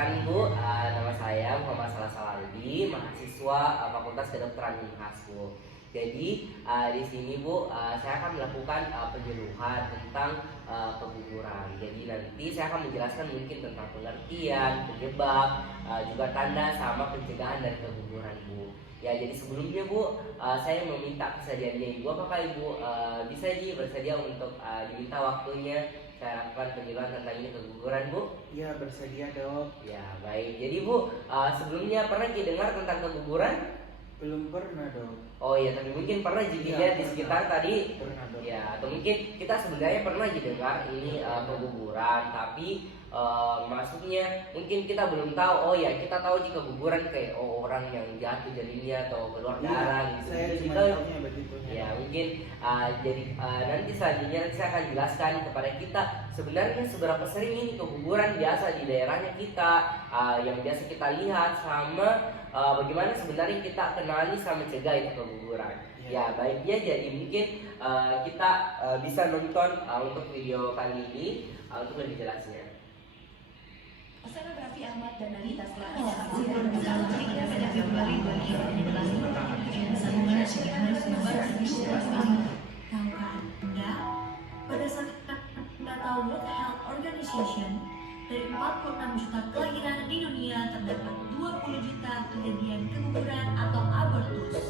Perkenalkan Bu, nama saya Muhammad Salsalaldi, mahasiswa Fakultas Kedokteran Unhas Bu. Jadi di sini Bu, saya akan melakukan penyuluhan tentang keguguran. Jadi nanti saya akan menjelaskan mungkin tentang pengertian, penyebab, juga tanda sama pencegahan dari keguguran Bu. Ya, jadi sebelumnya Bu, saya meminta kesediaannya Ibu. Apakah Ibu bisa bersedia untuk diminta waktunya saya lakukan penyuluhan tentang ini keguguran Bu? Iya, bersedia Dok. Ya, baik. Jadi Bu, sebelumnya pernah dengar tentang keguguran? Belum pernah Dok. Oh iya, tapi mungkin pernah Iya, lihat di sekitar tadi. Pernah Dok. Ya, atau mungkin kita sebenarnya pernah dengar ini keguguran, tapi maksudnya mungkin kita belum tahu. Oh ya, kita tahu jika keguguran kayak orang yang jatuh jadinya atau keluar darah gitu. Saya Jadi cuma kita tahunya begitu. ya mungkin jadi nanti selanjutnya saya akan jelaskan kepada kita sebenarnya seberapa sering ini keguguran biasa di daerahnya kita, yang biasa kita lihat, sama bagaimana sebenarnya kita kenali sama mencegah itu keguguran. Ya baiknya, jadi mungkin kita bisa nonton untuk video kali ini untuk lebih jelasnya. Oceanografi Ahmad dan Nalita setelah pada Februari 2018 sambungan harus tahukah Anda, berdasarkan data World Health Organization, dari 46 juta kelahiran di dunia terdapat 20 juta kejadian keguguran atau abortus.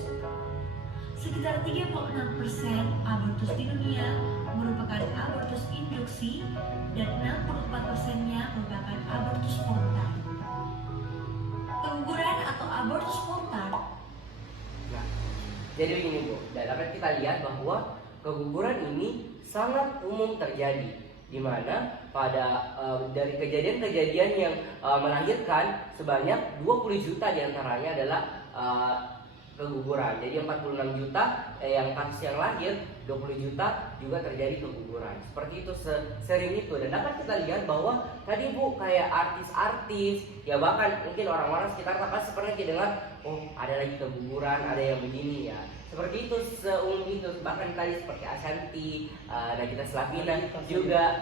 Sekitar 36% abortus di dunia merupakan abortus induksi dan 64%-nya merupakan abortus spontan. Keguguran atau abortus spontan. Nah, jadi begini Bu, dapat kita lihat bahwa keguguran ini sangat umum terjadi, di mana pada dari kejadian-kejadian yang melahirkan sebanyak 20 juta diantaranya adalah keguguran. Jadi 46 juta yang kasus yang lahir, 20 juta juga terjadi keguguran. Seperti itu, sering itu. Dan dapat kita lihat bahwa tadi Bu, kayak artis-artis, ya bahkan mungkin orang-orang sekitar pasti pernah dengar, oh ada lagi keguguran, ada yang begini ya. Seperti itu, seumum itu. Bahkan tadi seperti Ashanti, Nagita Slavina juga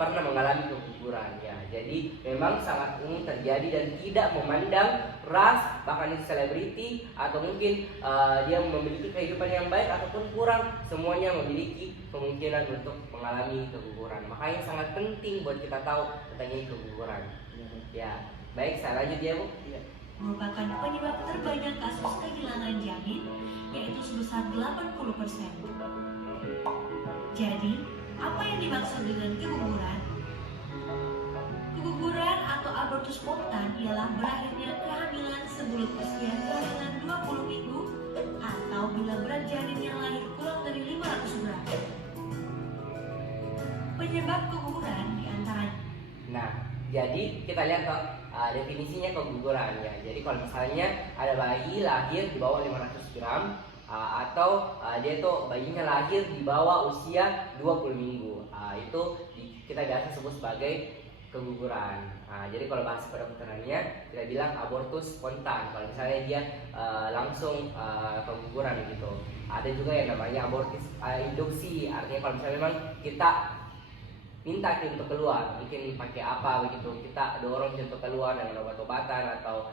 pernah mengalami keguguran ya. Jadi memang sangat umum terjadi dan tidak memandang ras, bahkan itu selebriti atau mungkin dia memiliki kehidupan yang baik ataupun kurang, semuanya memiliki kemungkinan untuk mengalami keguguran. Makanya sangat penting buat kita tahu tentang ini keguguran. Ya, baik, saya lanjut ya Bu. Merupakan penyebab terbanyak kasus kehilangan janin, yaitu sebesar 80%. Jadi, apa yang dimaksud dengan keguguran? Keguguran atau abortus spontan ialah berakhirnya kehamilan sebelum usia kehamilan 20 minggu atau bila berat janin yang lahir kurang dari 500 gram. Penyebab keguguran diantaranya. Nah, jadi kita lihat definisinya keguguran ya. Jadi kalau misalnya ada bayi lahir di bawah 500 gram atau dia tuh bayinya lahir di bawah usia 20 minggu, itu kita biasa sebut sebagai keguguran. Jadi kalau bahasa kedokterannya kita bilang abortus spontan. Kalau misalnya dia langsung keguguran gitu. Ada juga yang namanya abortus induksi. Artinya kalau misalnya memang kita minta untuk keluar, mungkin pakai apa begitu, kita dorong untuk keluar dengan obat-obatan atau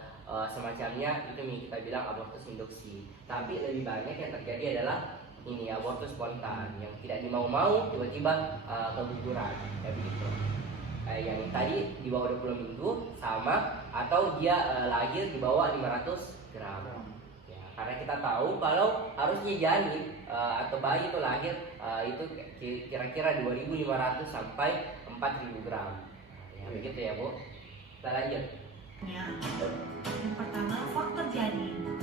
semacamnya, itu yang kita bilang abortus induksi. Tapi lebih banyak yang terjadi adalah ini abortus spontan, yang tidak dimau-mau tiba-tiba keguguran kayak begitu. Yang tadi di bawah 20 minggu sama, atau dia lahir di bawah 500 gram. Karena kita tahu kalau harusnya janin atau bayi itu lahir itu kira-kira 2.500 sampai 4.000 gram. Ya, begitu ya Bu. Kita lanjut. Yang pertama, faktor janin,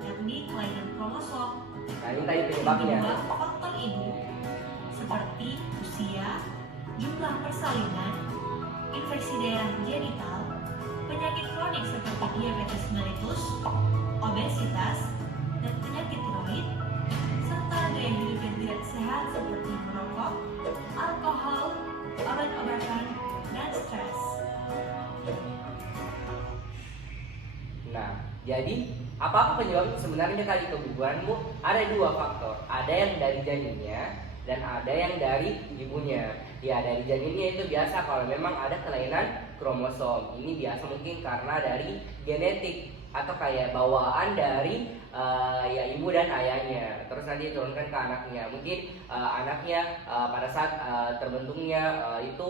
yakni kelainan kromosom. Nah, ini tadi penyebabnya. Kedua, faktor ibu seperti usia, jumlah persalinan, infeksi daerah genital, penyakit kronik seperti diabetes mellitus, obesitas, dan penyakit tiroid, serta gaya hidup yang tidak sehat seperti merokok, alkohol, obat-obatan, dan stres. Nah, jadi apa penyebab sebenarnya kali keguguran Bu? Ada dua faktor. Ada yang dari janinnya dan ada yang dari ibunya. Ya, dari janinnya itu biasa kalau memang ada kelainan kromosom. Ini biasa mungkin karena dari genetik atau kayak bawaan dari ya ibu dan ayahnya. Terus nanti diturunkan ke anaknya. Mungkin anaknya pada saat terbentuknya itu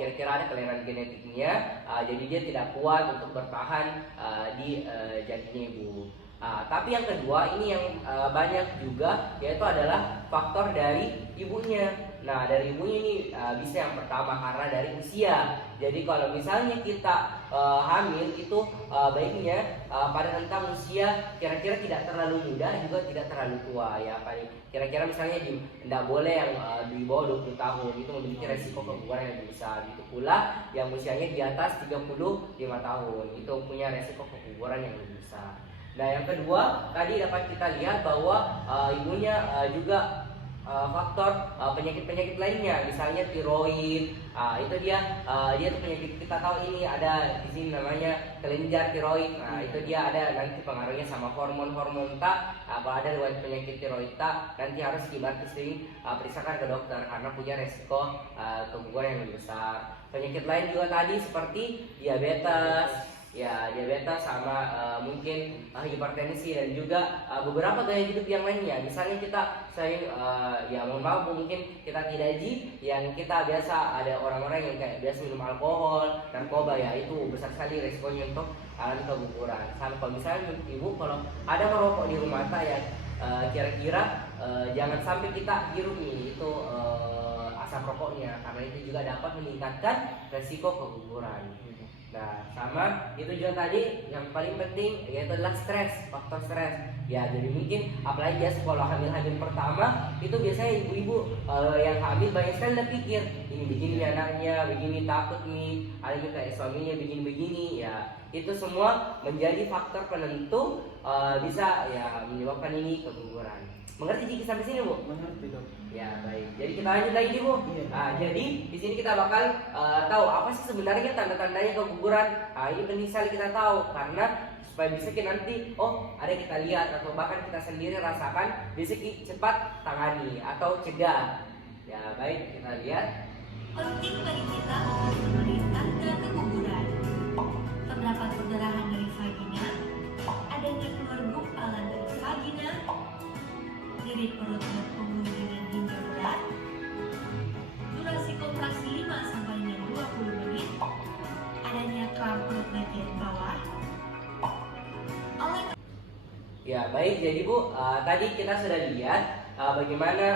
kira-kira ada kelainan genetiknya, jadi dia tidak kuat untuk bertahan di janinnya ibu. Tapi yang kedua ini yang banyak juga, yaitu adalah faktor dari ibunya. Nah, dari ibunya ini bisa yang pertama karena dari usia. Jadi kalau misalnya kita hamil itu baiknya pada rentang usia kira-kira tidak terlalu muda juga tidak terlalu tua ya. Paling kira-kira misalnya tidak boleh yang di bawah 20 tahun, itu memiliki resiko keguguran yang lebih besar. Itu pula yang usianya di atas 35 tahun, itu punya resiko keguguran yang lebih besar. Nah, yang kedua tadi dapat kita lihat bahwa ibunya juga faktor penyakit-penyakit lainnya, misalnya tiroid. Itu dia tuh penyakit, kita tahu ini ada di sini namanya kelenjar tiroid. Itu dia ada nanti pengaruhnya sama hormon-hormon tak. Kalau ada riwayat penyakit tiroid tak, nanti harus sering periksakan ke dokter karena punya resiko keguguran yang lebih besar. Penyakit lain juga tadi seperti diabetes. Ya, diabetes sama mungkin hipertensi dan juga beberapa gaya hidup yang lainnya. Misalnya kita ya mohon maaf mungkin kita tidak yang kita biasa ada orang-orang yang kayak biasa minum alkohol, narkoba, ya itu besar sekali resikonya untuk alami keguguran. Sama kalau misalnya ibu kalau ada merokok di rumah ya kira-kira jangan sampai kita hirup itu asap rokoknya, karena itu juga dapat meningkatkan resiko keguguran. Nah, sama itu juga tadi yang paling penting yaitu adalah stres, faktor stres. Ya, jadi mungkin apalagi ya kalau hamil pertama itu biasanya ibu-ibu yang hamil banyak sekali pikir ini begini anaknya, begini takut nih, ada juga kayak suaminya begini-begini. Ya, itu semua menjadi faktor penentu bisa ya menyebabkan ini keguguran. Mengerti Jiki sampai sini, Bu? Mengerti, Dok. Ya, baik. Jadi kita lanjut lagi nih, Bu. Iya. Jadi di sini kita bakal tahu apa sih sebenarnya tanda-tandanya keguguran. Ini penting sekali kita tahu karena supaya bisa kita nanti ada kita lihat atau bahkan kita sendiri rasakan, bisa cepat tangani atau cegah. Ya, baik, kita lihat. Penting bagi kita untuk mengenali tanda keguguran. Terdapat perdarahan dari vagina, adanya keluar gumpalan dari vagina, nyeri perut dan punggung ringan hingga berat, durasi kontraksi 5-20 menit, adanya kram perut bagian bawah. Ya, baik. Jadi Bu, tadi kita sudah lihat bagaimana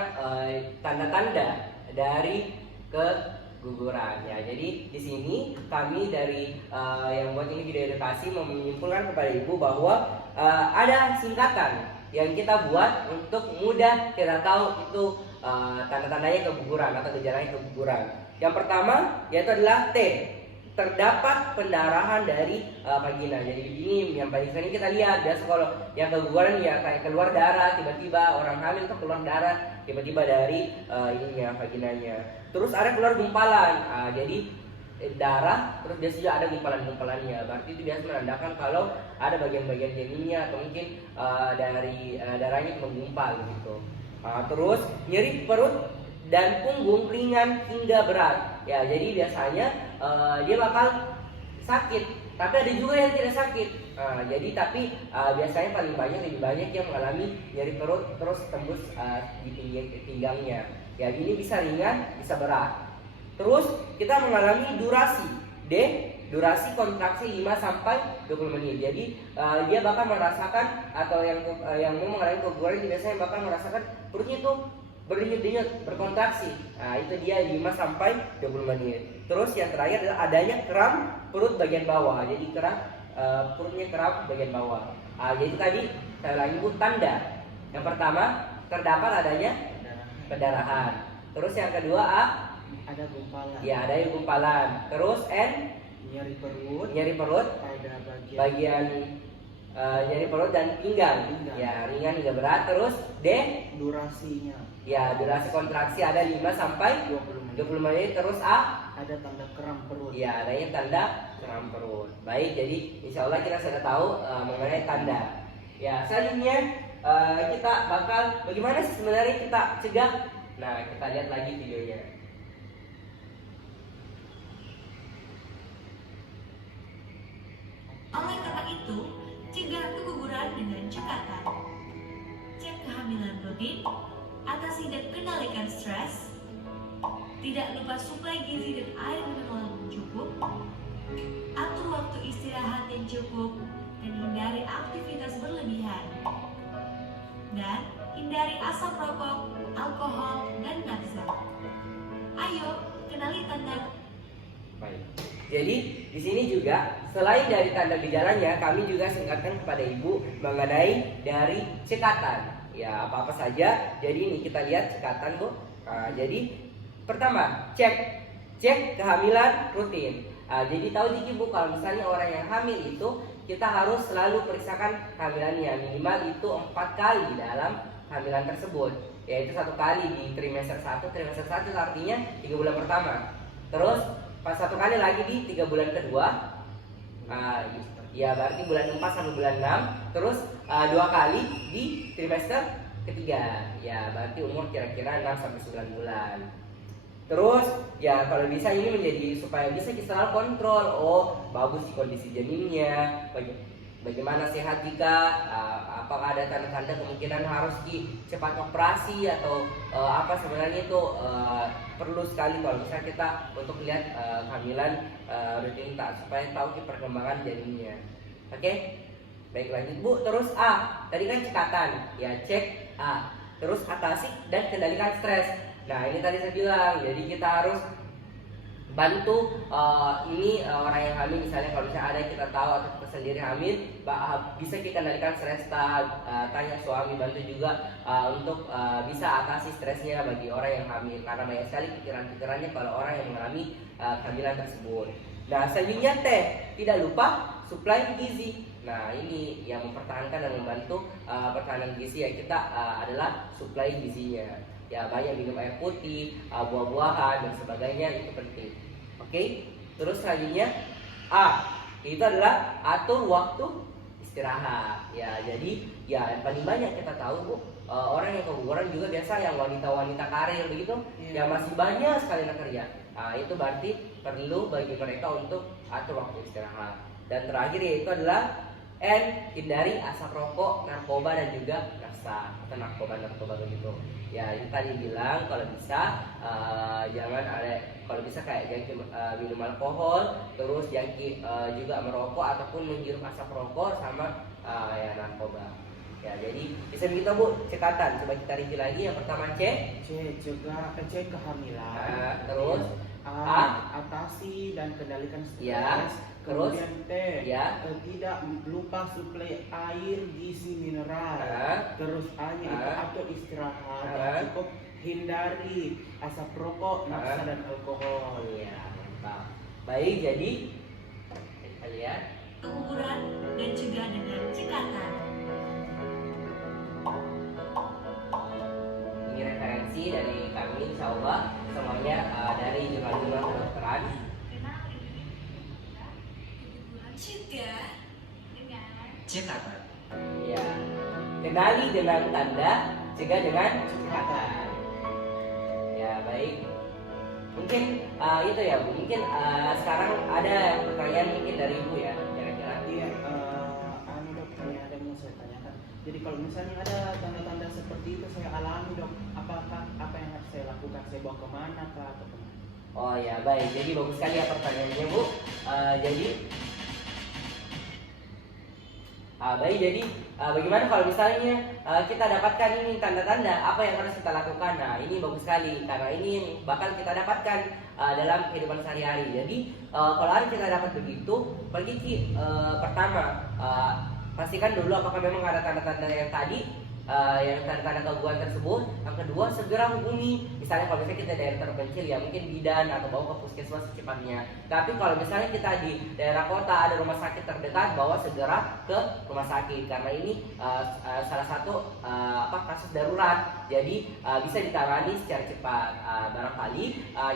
tanda-tanda dari keguguran. Ya, jadi di sini kami dari yang buat ini video edukasi mau menyimpulkan kepada Ibu bahwa ada singkatan yang kita buat untuk mudah kita tahu itu tanda-tandanya keguguran atau gejalanya keguguran. Yang pertama yaitu adalah T, terdapat pendarahan dari vagina. Jadi ini yang paling sering kita lihat. Biasa kalau yang keguguran ya kayak keluar darah tiba-tiba, orang hamil tuh keluar darah tiba-tiba dari ininya vaginanya. Terus ada keluar gumpalan. Jadi darah, terus biasanya juga ada gumpalan-gumpalannya. Berarti itu biasa menandakan kalau ada bagian-bagian janinnya atau mungkin dari darahnya menggumpal gitu. Terus nyeri perut dan punggung ringan hingga berat. Ya, jadi biasanya dia bakal sakit, tapi ada juga yang tidak sakit. Jadi tapi biasanya paling lebih banyak yang mengalami nyeri perut terus tembus di pinggangnya. Ya, ini bisa ringan, bisa berat. Terus kita mengalami durasi D, durasi kontraksi 5-20 menit. Jadi dia bakal merasakan atau yang mau mengalami keguguran biasanya bakal merasakan perutnya itu berdenyut-denyut, berkontraksi. Itu dia 5-20 menit. Terus yang terakhir adalah adanya kram perut bagian bawah. Jadi perutnya kram bagian bawah. Jadi tadi saya lagi tanda. Yang pertama terdapat adanya pendarahan. Terus yang kedua ada gumpalan. Ya, ada gumpalan. Terus N, nyeri perut pada bagian nyeri perut dan pinggang. Ya, ringan hingga berat. Terus D, durasinya. Ya, durasi kontraksi ada 5-20 menit. Terus A, ada tanda kram perut. Ya, adanya tanda kram perut. Baik, jadi insya Allah kita sudah tahu mengenai tanda. Ya, selanjutnya kita bakal bagaimana sih sebenarnya kita cegah. Nah, kita lihat lagi videonya. itu, cegah keguguran dengan cekatan. Cek kehamilan rutin, atasi dan kendalikan stres. Tidak lupa suplai gizi dan air mineral yang cukup. Atur waktu istirahat yang cukup dan hindari aktivitas berlebihan. Dan hindari asap rokok, alkohol, dan nafsa. Ayo, kenali tanda. Baik. Jadi di sini juga selain dari tanda gejalanya, kami juga singkatkan kepada ibu mengenai dari cekatan. Ya apa-apa saja. Jadi ini kita lihat cekatan Bu. Jadi pertama cek kehamilan rutin. Jadi tahu Jiki Bu, kalau misalnya orang yang hamil itu kita harus selalu periksakan kehamilannya, minimal itu 4 kali dalam kehamilan tersebut, yaitu 1 kali di trimester 1. Trimester 1 artinya 3 bulan pertama, terus pas 1 kali lagi di 3 bulan kedua, ya berarti bulan 4 sampai bulan 6, terus 2 kali di trimester ketiga, ya berarti umur kira-kira 6 sampai 9 bulan. Terus ya kalau bisa ini menjadi supaya bisa kita selalu kontrol, oh bagus sih kondisi janinnya, bagaimana sehat jika apakah ada tanda-tanda kemungkinan harus cepat operasi atau apa sebenarnya itu perlu sekali kalau misalnya kita untuk lihat kehamilan rutin supaya tahu perkembangan janinnya. Oke? Baik, lanjut Bu. Terus tadi kan cekatan, ya cek terus atasi dan kendalikan stres. Nah ini tadi saya bilang, jadi kita harus bantu orang yang hamil, misalnya kalau misalnya ada yang kita tahu atau kita sendiri hamil, bisa kita kendalikan stres, tanya suami, bantu juga untuk bisa atasi stresnya bagi orang yang hamil, karena banyak sekali pikiran-pikirannya kalau orang yang mengalami kehamilan tersebut. Nah selanjutnya tidak lupa suplai gizi. Nah ini yang mempertahankan dan membantu pertahanan gizi ya kita adalah suplai gizinya. Ya banyak minum air putih, buah-buahan dan sebagainya, itu penting. Oke, terus selanjutnya itu adalah atur waktu istirahat. Ya jadi ya yang paling banyak kita tahu Bu, orang yang keguguran juga biasa yang wanita-wanita karir begitu, ya masih banyak sekali yang kerja. Itu berarti perlu bagi mereka untuk atur waktu istirahat. Dan terakhir yaitu adalah hindari asap rokok, narkoba dan juga nafsa atau narkoba begitu. Ya ini tadi bilang kalau bisa jangan ada, kalau bisa kayak jangan minum alkohol, terus jangan juga merokok ataupun menghirup asap rokok sama ya narkoba. Ya jadi bisa begitu Bu cekatan. Coba kita rinci lagi. Yang pertama cek kehamilan. Terus atasi dan kendalikan stres. Ya. Terus Kemudian tidak lupa suplai air, gizi, mineral. Terus itu atur istirahat yang cukup, hindari asap rokok, nafsa dan alkohol. Ya mantap. Baik, jadi kita lihat Keguguran dan cegah dengan cekatan. ini referensi dari kami, insya Allah semuanya dari jurnal-jurnal kedokteran. Cegah dengan Cekatan. Ya. Kenali dengan tanda, cegah dengan cekatan. Ya baik. Mungkin itu ya Bu. Mungkin sekarang ada pertanyaan mungkin dari Ibu ya, kira-kira. Iya, Dok, ini ada yang mau saya tanyakan. Jadi kalau misalnya ada tanda-tanda seperti itu saya alami Dok, apa yang harus saya lakukan? Saya bawa kemana kah atau kemana? Oh ya baik. Jadi bagus sekali ya pertanyaannya Bu. Jadi bagaimana kalau misalnya kita dapatkan ini tanda-tanda, apa yang harus kita lakukan? Nah ini bagus sekali karena ini yang bakal kita dapatkan dalam kehidupan sehari-hari. Jadi kalau ada kita dapat begitu, pertama pastikan dulu apakah memang ada tanda-tanda yang tadi, yang tanda-tanda keguguran tersebut. Yang kedua, segera hubungi, misalnya kalau misalnya kita daerah terpencil ya mungkin bidan atau bawa ke puskesmas secepatnya. Tapi kalau misalnya kita di daerah kota ada rumah sakit terdekat, bawa segera ke rumah sakit karena ini salah satu kasus darurat, jadi bisa ditangani secara cepat. Barangkali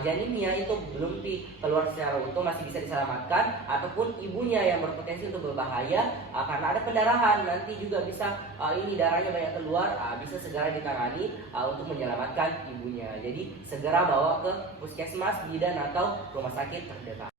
janinnya itu belum keluar secara utuh, masih bisa diselamatkan, ataupun ibunya yang berpotensi untuk berbahaya karena ada pendarahan, nanti juga bisa ini darahnya banyak keluar, bisa segera ditangani untuk menyelamatkan ibunya. Jadi segera bawa ke puskesmas, bidan atau rumah sakit terdekat.